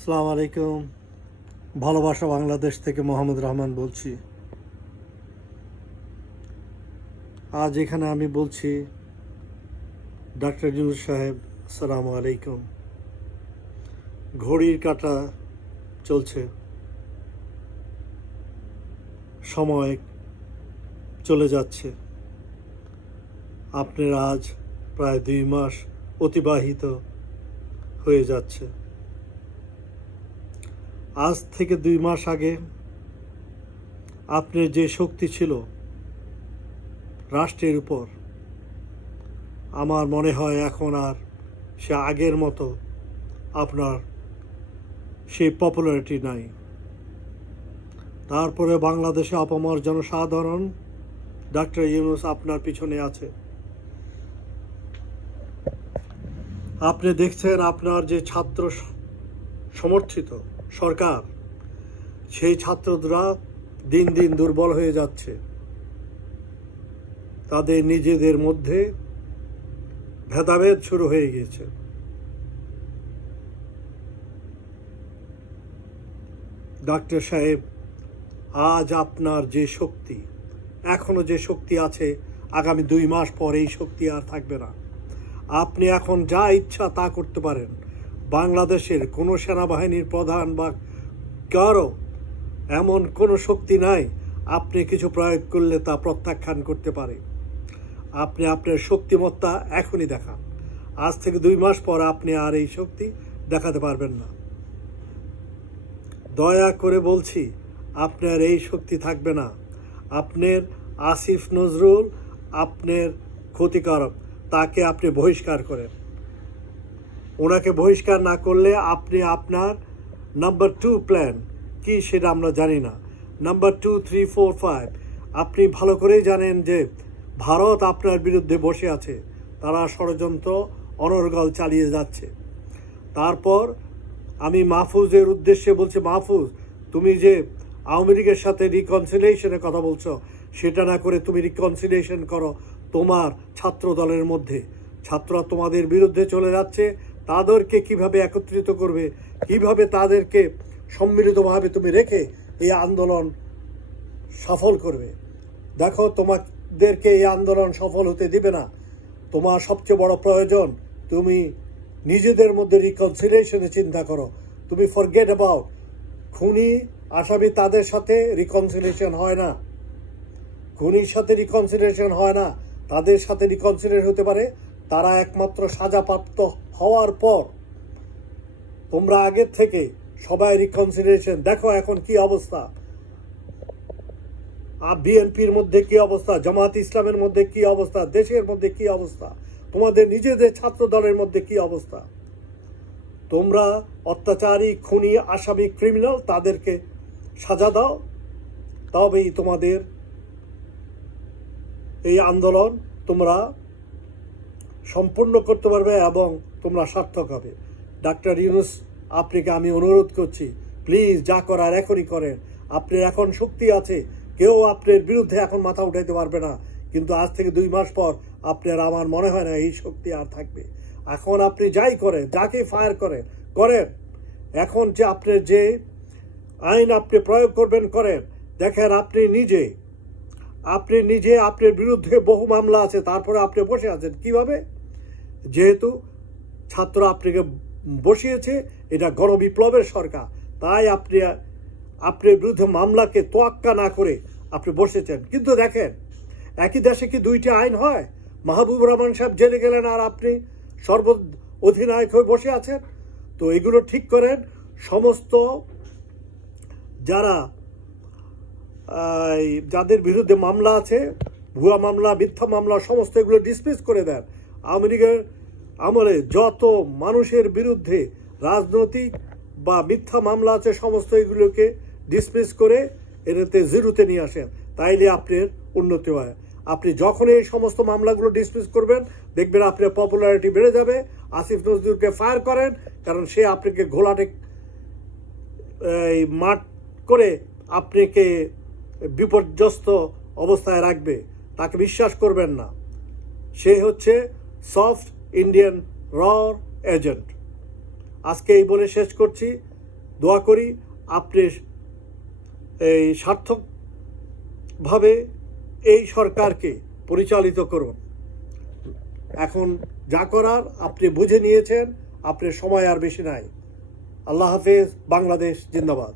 আসসালামু আলাইকুম। ভালোবাসা বাংলাদেশ থেকে মোহাম্মদ রহমান বলছি। আজ এখানে আমি বলছি, ডক্টর ইউনূস সাহেব, আসসালামু আলাইকুম। ঘড়ির কাঁটা চলছে, সময় চলে যাচ্ছে। আপনার আজ প্রায় 2 মাস অতিবাহিত হয়ে যাচ্ছে। আজ থেকে 2 মাস আগে আপনার যে শক্তি ছিল রাষ্ট্রের উপর, আমার মনে হয় এখন আর সে আগের মতো আপনার সেই পপুলারিটি নাই। তারপরে বাংলাদেশে আপামর জনসাধারণ ডক্টর ইউনূস আপনার পিছনে আছে। আপনি দেখছেন আপনার যে ছাত্র সমর্থিত সরকার, সেই ছাত্ররা দিন দিন দুর্বল হয়ে যাচ্ছে। তাদের নিজেদের মধ্যে ভেদাভেদ শুরু হয়ে গিয়েছে। ডাক্তার সাহেব, আজ আপনার যে শক্তি, এখনো যে শক্তি আছে, আগামী 2 মাস পর এই শক্তি আর থাকবে না। আপনি এখন যা ইচ্ছা তা করতে পারেন। বাংলাদেশের কোনো সেনাবাহিনীর প্রধান বা কারো এমন কোনো শক্তি নাই আপনি কিছু প্রয়োগ করলে তা প্রত্যাখ্যান করতে পারে। আপনি আপনার শক্তিমত্তা এখনই দেখান। আজ থেকে 2 মাস পর আপনি আর এই শক্তি দেখাতে পারবেন না। দয়া করে বলছি, আপনার এই শক্তি থাকবে না। আপনার আসিফ নজরুল আপনার ক্ষতিকারক, তাকে আপনি বহিষ্কার করেন। ওনাকে বহিষ্কার না করলে আপনি আপনার নাম্বার 2 প্ল্যান কি সেটা আমরা জানি না। নাম্বার 2, 3, 4, 5 আপনি ভালো করেই জানেন যে ভারত আপনার বিরুদ্ধে বসে আছে। তারা ষড়যন্ত্র অনর্গল চালিয়ে যাচ্ছে। তারপর আমি মাহফুজের উদ্দেশ্যে বলছি, মাহফুজ, তুমি যে আওয়ামী লীগের সাথে রিকনসিলিয়েশনের কথা বলছো, সেটা না করে তুমি রিকনসিলিয়েশন করো তোমার ছাত্র দলের মধ্যে। ছাত্ররা তোমাদের বিরুদ্ধে চলে যাচ্ছে, তাদেরকে কিভাবে একত্রিত করবে, কিভাবে তাদেরকে সম্মিলিতভাবে তুমি রেখে এই আন্দোলন সফল করবে। দেখো, তোমাদেরকে এই আন্দোলন সফল হতে দিবে না। তোমার সবচেয়ে বড় প্রয়োজন, তুমি নিজেদের মধ্যে রিকনসিলিয়েশনে চিন্তা করো। তুমি ফরগেট অ্যাবাউট খুনি আসামি, তাদের সাথে রিকনসিলিয়েশন হয় না। খুনির সাথে রিকনসিলিয়েশন হয় না। তাদের সাথে রিকনসিলিয়েশন হতে পারে তারা একমাত্র সাজাপ্রাপ্ত হওয়ার পর। তোমরা আগের থেকে সবাই রিকনসিলিয়েশন দেখো এখন কি অবস্থা। বিএনপির মধ্যে কি অবস্থা, জামাত ইসলামের মধ্যে কি অবস্থা, দেশের মধ্যে কি অবস্থা, তোমাদের নিজেদের ছাত্র দলের মধ্যে কি অবস্থা। তোমরা অত্যাচারী, খুনি, আসামি, ক্রিমিনাল, তাদেরকে সাজা দাও, তবেই তোমাদের এই আন্দোলন তোমরা সম্পূর্ণ করতে পারবে এবং তোমরা সার্থক হবে। ডাক্তার ইউনূস, আপনাকে আমি অনুরোধ করছি, প্লিজ যা করার এখনই করেন। আপনার এখন শক্তি আছে, কেউ আপনার বিরুদ্ধে এখন মাথা উঠাইতে পারবে না। কিন্তু আজ থেকে 2 মাস পর আপনার, আমার মনে হয় না এই শক্তি আর থাকবে। এখন আপনি যাই করেন, যাকে ফায়ার করেন করেন। এখন যে আপনার যে আইন আপনি প্রয়োগ করবেন করেন। দেখেন, আপনি নিজে আপনার বিরুদ্ধে বহু মামলা আছে, তারপরে আপনি বসে আছেন কিভাবে? যেহেতু ছাত্র আপনাকে বসিয়েছে, এটা গণবিপ্লবের সরকার, তাই আপনার বিরুদ্ধে মামলাকে তোয়াক্কা না করে আপনি বসেছেন। কিন্তু দেখেন, একই দেশে কি 2টি আইন হয়? মাহবুবুর রহমান সাহেব জেলে গেলেন আর আপনি সর্ব অধিনায়ক হয়ে বসে আছেন। তো এগুলো ঠিক করেন। সমস্ত যাদের বিরুদ্ধে মামলা আছে, ভুয়া মামলা, মিথ্যা মামলা, সমস্ত এগুলো ডিসমিস করে দেন। আওয়ামী লীগের আমলে যত মানুষের বিরুদ্ধে রাজনৈতিক বা মিথ্যা মামলা আছে, সমস্ত এগুলোকে ডিসমিস করে এটাতে জিরোতে নিয়ে আসেন। তাইলে আপনার উন্নতি হয়। আপনি যখন এই সমস্ত মামলাগুলো ডিসমিস করবেন, দেখবেন আপনার পপুলারিটি বেড়ে যাবে। আসিফ নজরুলকে ফায়ার করেন, কারণ সে আপনাকে ঘোলাটে মাঠ করে আপনাকে বিপর্যস্ত অবস্থায় রাখবে। তাকে বিশ্বাস করবেন না। সে হচ্ছে সফট ইন্ডিয়ান র এজেন্ট। আজকে এই বলে শেষ করছি। দোয়া করি আপনি এই সার্থকভাবে এই সরকারকে পরিচালিত করুন। এখন যা করার আপনি বুঝে নিয়েছেন, আপনার সময় আর বেশি নাই। আল্লাহ হাফেজ। বাংলাদেশ জিন্দাবাদ।